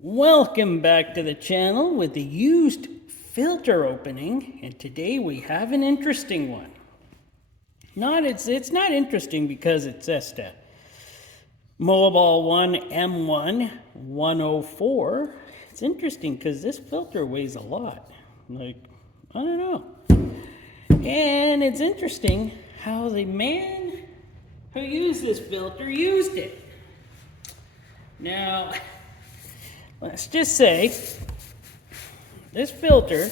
Welcome back to the channel with the used filter opening, and today we have an interesting one. It's not interesting because it's just a Mobil 1 M1 104. It's interesting because this filter weighs a lot. I don't know. And it's interesting how the man who used this filter used it. Now, let's just say this filter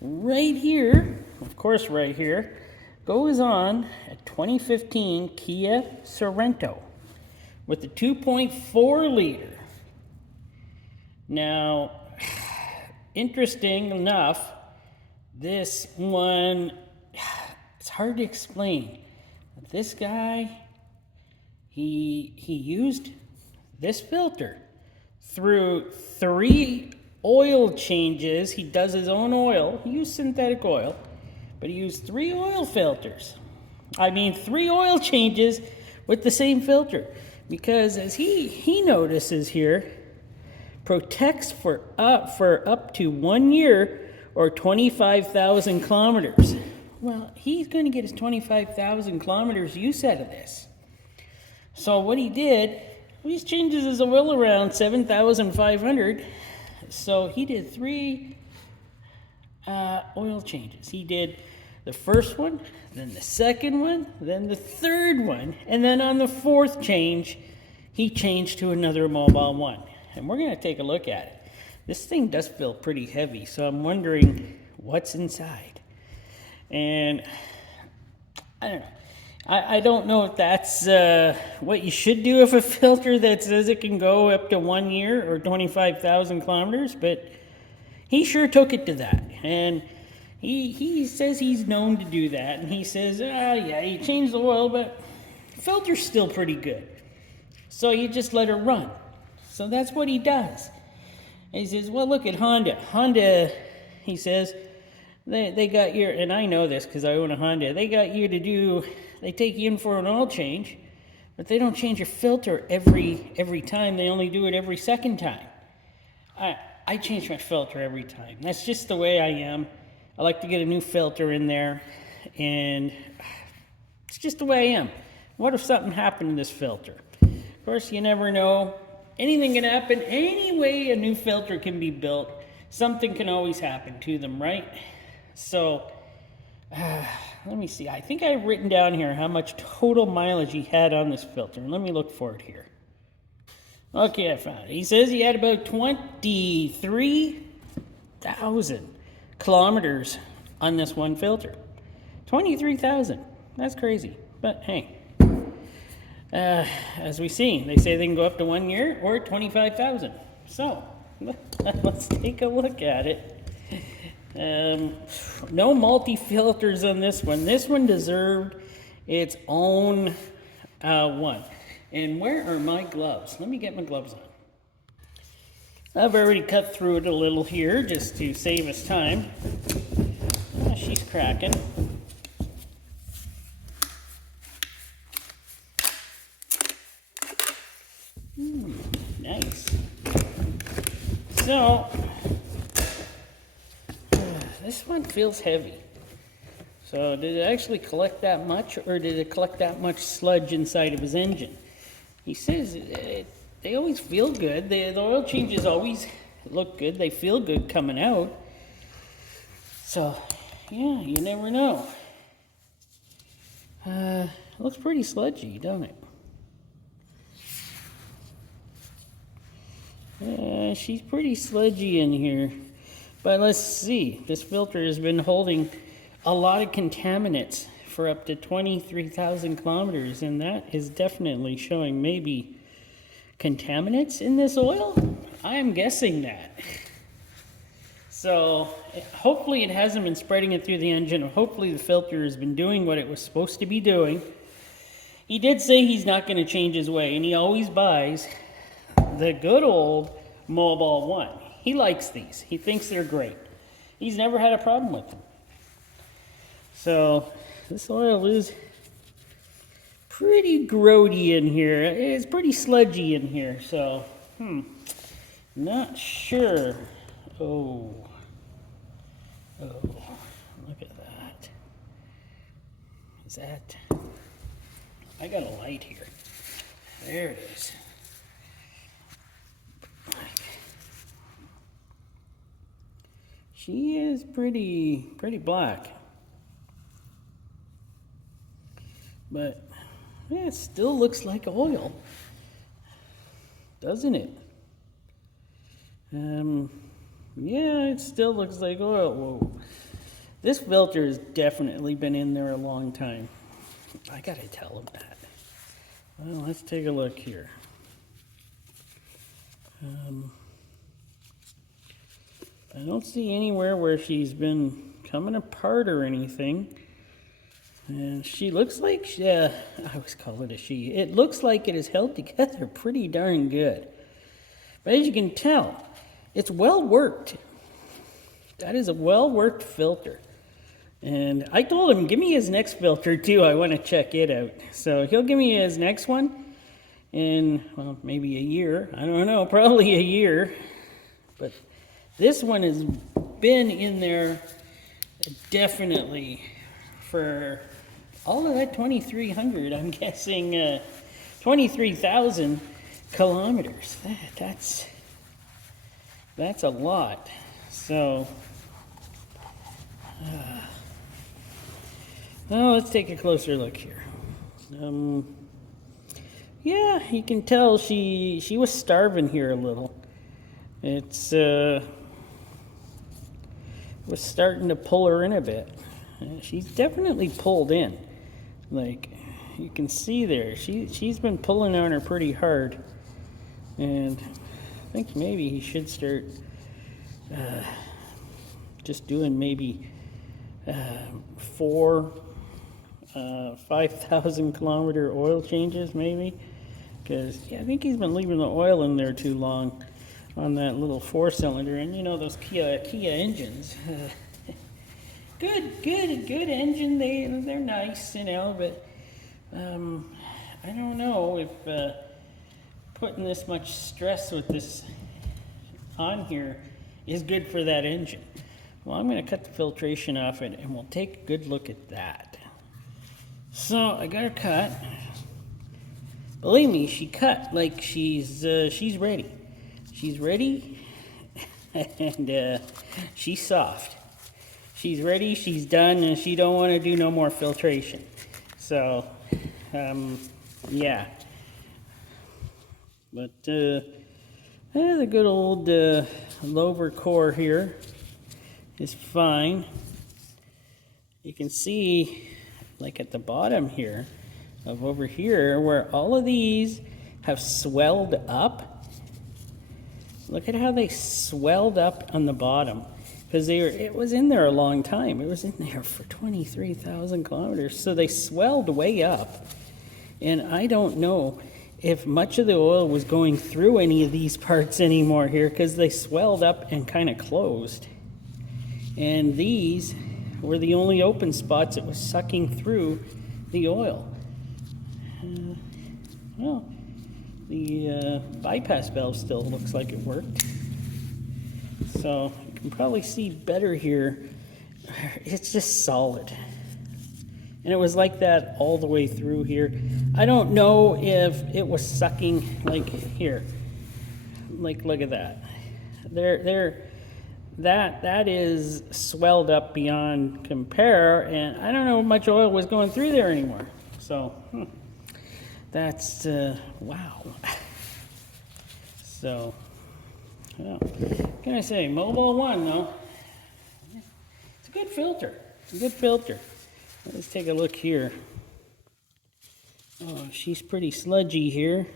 right here, of course right here, goes on a 2015 Kia Sorento with a 2.4 liter. Now, interesting enough, this one, it's hard to explain. This guy, he used this filter through 3 oil changes. He does his own oil. He used synthetic oil, but he used 3 oil filters. 3 oil changes with the same filter, because as he notices here, protects for up to 1 year or 25,000 kilometers. Well, he's going to get his 25,000 kilometers use out of this. So what he did, he changes his oil around 7,500. So he did 3 oil changes. He did the first one, then the second one, then the third one, and then on the 4th change, he changed to another Mobil 1. And we're going to take a look at it. This thing does feel pretty heavy, so I'm wondering what's inside. And I don't know. I don't know if that's what you should do with a filter that says it can go up to 1 year or 25,000 kilometers, but he sure took it to that. And he says he's known to do that, and he says, yeah, he changed the oil, but the filter's still pretty good. So you just let it run. So that's what he does. And he says, well, look at Honda. Honda, he says, they got your, and I know this because I own a Honda, they got you to do, they take you in for an oil change, but they don't change your filter every time. They only do it every second time. I change my filter every time. That's just the way I am. I like to get a new filter in there, and it's just the way I am. What if something happened to this filter? Of course, you never know. Anything can happen. Any way a new filter can be built, something can always happen to them, right? So, let me see. I think I've written down here how much total mileage he had on this filter. Let me look for it here. Okay, I found it. He says he had about 23,000 kilometers on this one filter. 23,000. That's crazy. But hey, as we see, they say they can go up to 1 year or 25,000. So, let's take a look at it. No multi-filters on this one. This one deserved its own one. And where are my gloves? Let me get my gloves on. I've already cut through it a little here just to save us time. She's cracking. Nice. So, this one feels heavy. So did it actually collect that much, or did it collect that much sludge inside of his engine? He says they always feel good. The oil changes always look good. They feel good coming out. So, yeah, you never know. Looks pretty sludgy, don't it? She's pretty sludgy in here. But let's see. This filter has been holding a lot of contaminants for up to 23,000 kilometers, and that is definitely showing maybe contaminants in this oil. I'm guessing that. So hopefully it hasn't been spreading it through the engine. Hopefully the filter has been doing what it was supposed to be doing. He did say he's not going to change his way, and he always buys the good old Mobil 1. He likes these. He thinks they're great. He's never had a problem with them. So this oil is pretty grody in here. It's pretty sludgy in here. So, Not sure. Oh, look at that. Is that? I got a light here. There it is. She is pretty black. But yeah, it still looks like oil, doesn't it? Yeah, it still looks like oil. Whoa. This filter has definitely been in there a long time. I gotta tell him that. Well, let's take a look here. I don't see anywhere where she's been coming apart or anything. And she looks like, I always call it a she. It looks like it is held together pretty darn good. But as you can tell, it's well worked. That is a well worked filter. And I told him, give me his next filter too. I want to check it out. So he'll give me his next one in, well, maybe a year. I don't know, probably a year. But this one has been in there definitely for all of that 2,300. I'm guessing 23,000 kilometers. That's a lot. So, well, let's take a closer look here. Yeah, you can tell she was starving here a little. It's was starting to pull her in a bit. She's definitely pulled in. Like you can see there, she's been pulling on her pretty hard. And I think maybe he should start just doing maybe 5,000 kilometer oil changes maybe, because I think he's been leaving the oil in there too long on that little 4-cylinder. And you know those Kia engines, good engine, they're nice, you know, but I don't know if putting this much stress with this on here is good for that engine. Well, I'm going to cut the filtration off it, and we'll take a good look at that. So I got her cut. Believe me, she cut like she's ready. She's ready, and she's soft. She's ready, she's done, and she don't want to do no more filtration. So, yeah. But the good old lower core here is fine. You can see, like at the bottom here, of over here, where all of these have swelled up. Look at how they swelled up on the bottom, because it was in there a long time. It was in there for 23,000 kilometers, so they swelled way up. And I don't know if much of the oil was going through any of these parts anymore here, because they swelled up and kind of closed. And these were the only open spots that was sucking through the oil. Well, the bypass valve still looks like it worked. So you can probably see better here. It's just solid. And it was like that all the way through here. I don't know if it was sucking like here. Like, look at that. That is swelled up beyond compare, and I don't know how much oil was going through there anymore. So, that's, wow. So, well, what can I say? Mobil 1, though. It's a good filter. It's a good filter. Let's take a look here. Oh, she's pretty sludgy here.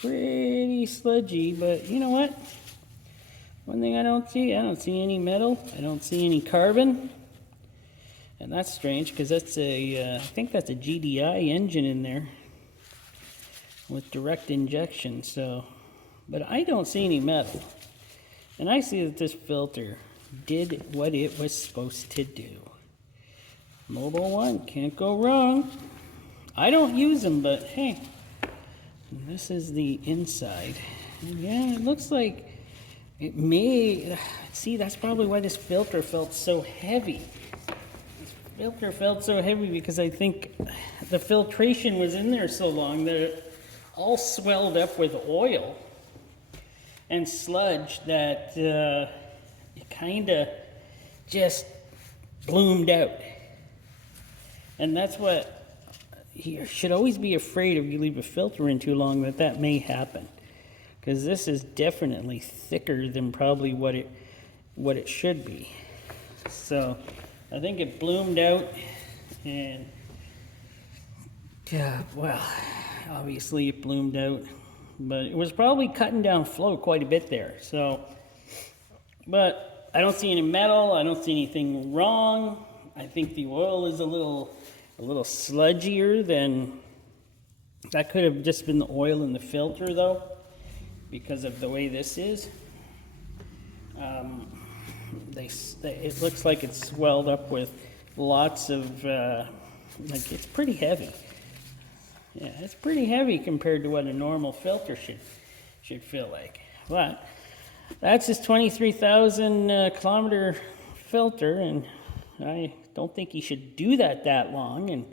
Pretty sludgy, but you know what? One thing I don't see any metal. I don't see any carbon. And that's strange, because that's I think that's a GDI engine in there with direct injection. So, but I don't see any metal. And I see that this filter did what it was supposed to do. Mobil 1, can't go wrong. I don't use them, but hey, this is the inside. Yeah, it looks like it may, see, that's probably why this filter felt so heavy. This filter felt so heavy because I think the filtration was in there so long that it all swelled up with oil and sludge that it kind of just bloomed out. And that's what you should always be afraid if you leave a filter in too long that may happen, because this is definitely thicker than probably what it should be. So I think it bloomed out, and yeah, well, obviously it bloomed out, but it was probably cutting down flow quite a bit there. So, but I don't see any metal, I don't see anything wrong. I think the oil is a little sludgier than, that could have just been the oil in the filter though, because of the way this is. It looks like it's swelled up with lots of, like, it's pretty heavy. Yeah, it's pretty heavy compared to what a normal filter should feel like. But that's his 23,000 kilometer filter, and I don't think he should do that long, and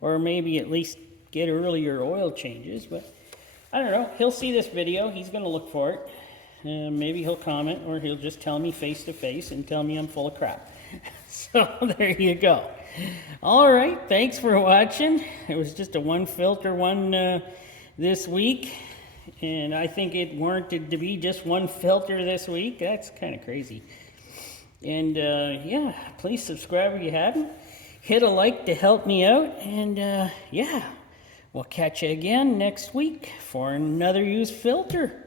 or maybe at least get earlier oil changes. But I don't know. He'll see this video. He's going to look for it. Maybe he'll comment, or he'll just tell me face to face and tell me I'm full of crap. So there you go. All right. Thanks for watching. It was just a one filter one this week, and I think it warranted to be just one filter this week. That's kind of crazy. And yeah, please subscribe if you haven't. Hit a like to help me out. And yeah, we'll catch you again next week for another used filter.